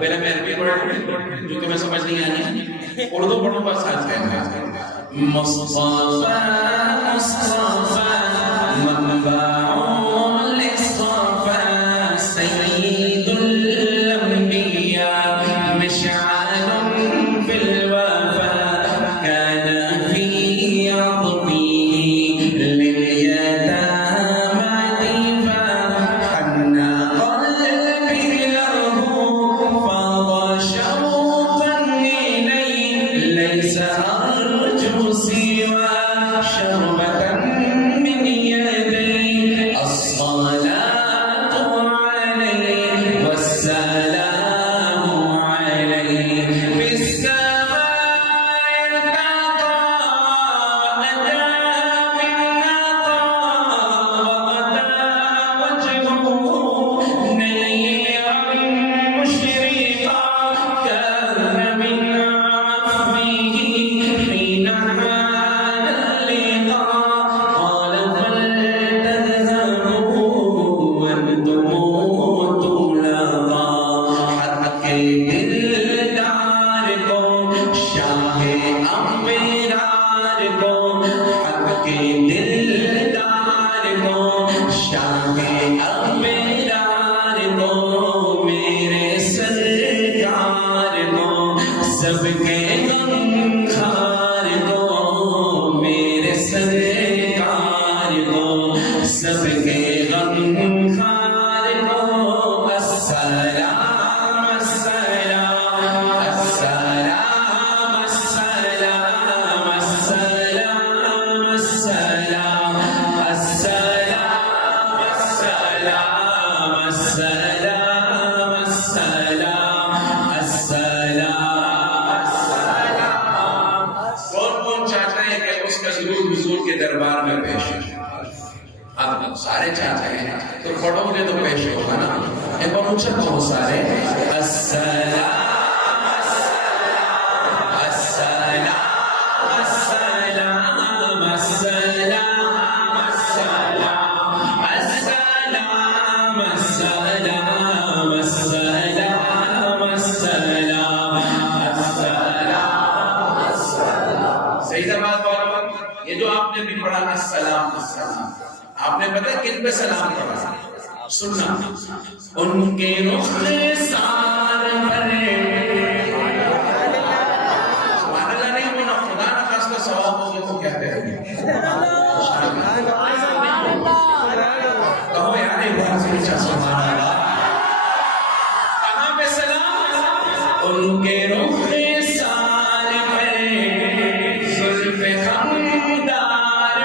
پہلے میں عربی پڑھوں جو تمہیں سمجھ نہیں آئی، اردو پڑھوں بس ساتھ میں مصطفیٰ مصطفیٰ منبع للصفا سید الانبیاء مشعل فی الوفا كان في عطفه لليتامى سارے چاہتے ہیں تو پڑھو گے تو پیش ہوگا نا، ایک بار اونچا کہو سارے السلام آپ نے پتہ کن پہ سلام پڑھا؟ سننا ان کے رخسار پر سبحان اللہ نہیں ہونا، خدا نہ خاصہ ثواب ہوگا تو کیا کہیں گے؟ کہو یار ایک بار سے اچھا سبحان اللہ. کہاں پہ سلام؟ ان کے رخسار پر زلف خمدار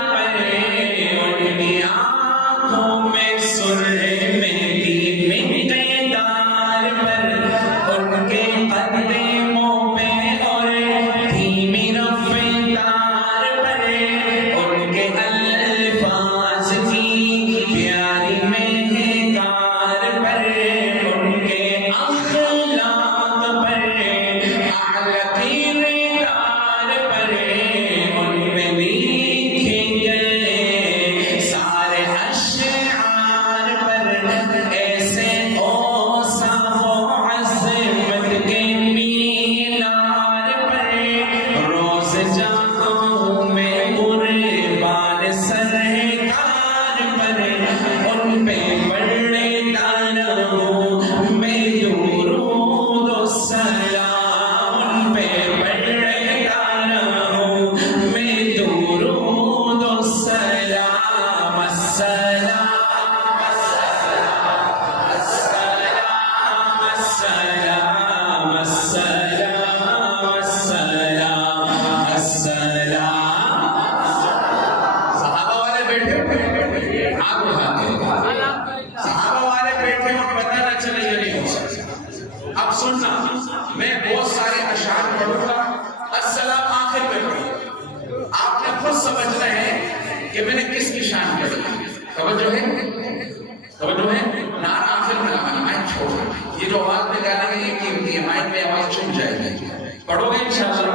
پڑھو گے انشاءاللہ.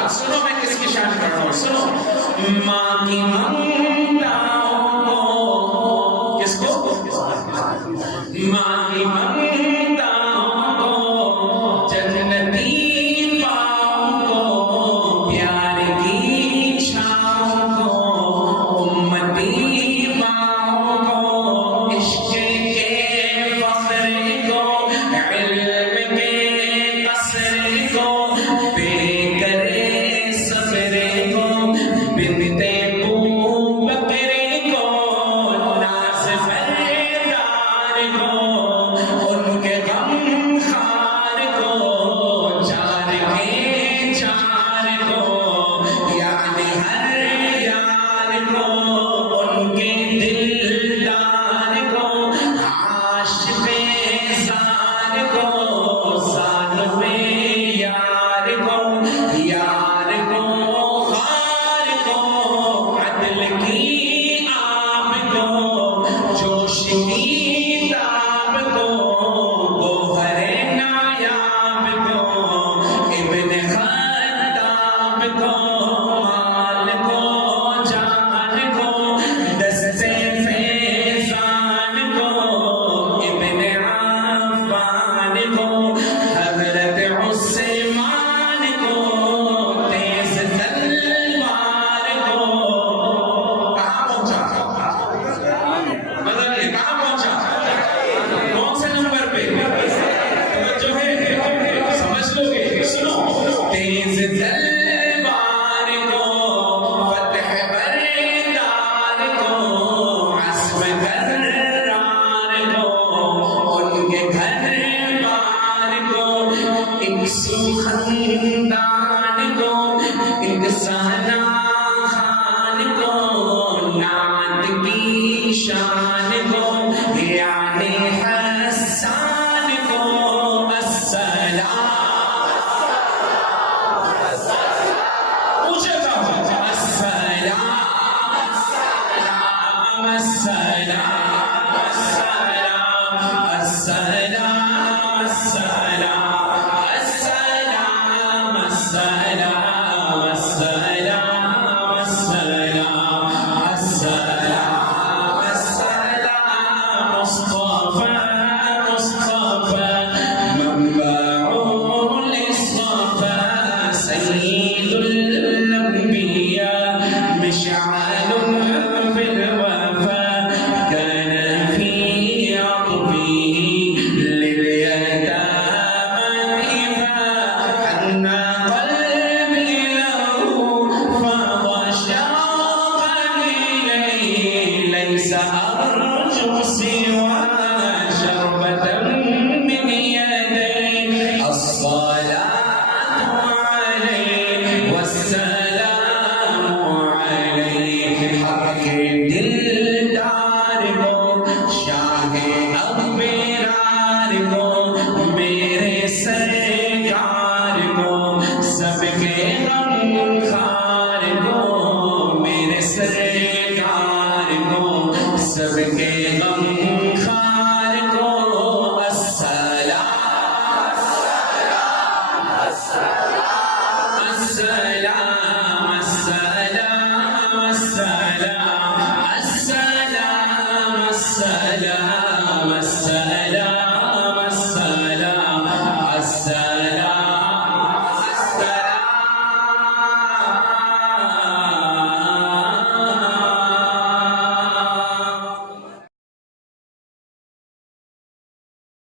اب سنو میں کس کی شان کر رہا ہوں. سنو ماں کی ممتاؤں کو، کس کو؟ ماں کی ممتاؤں کو سوختہ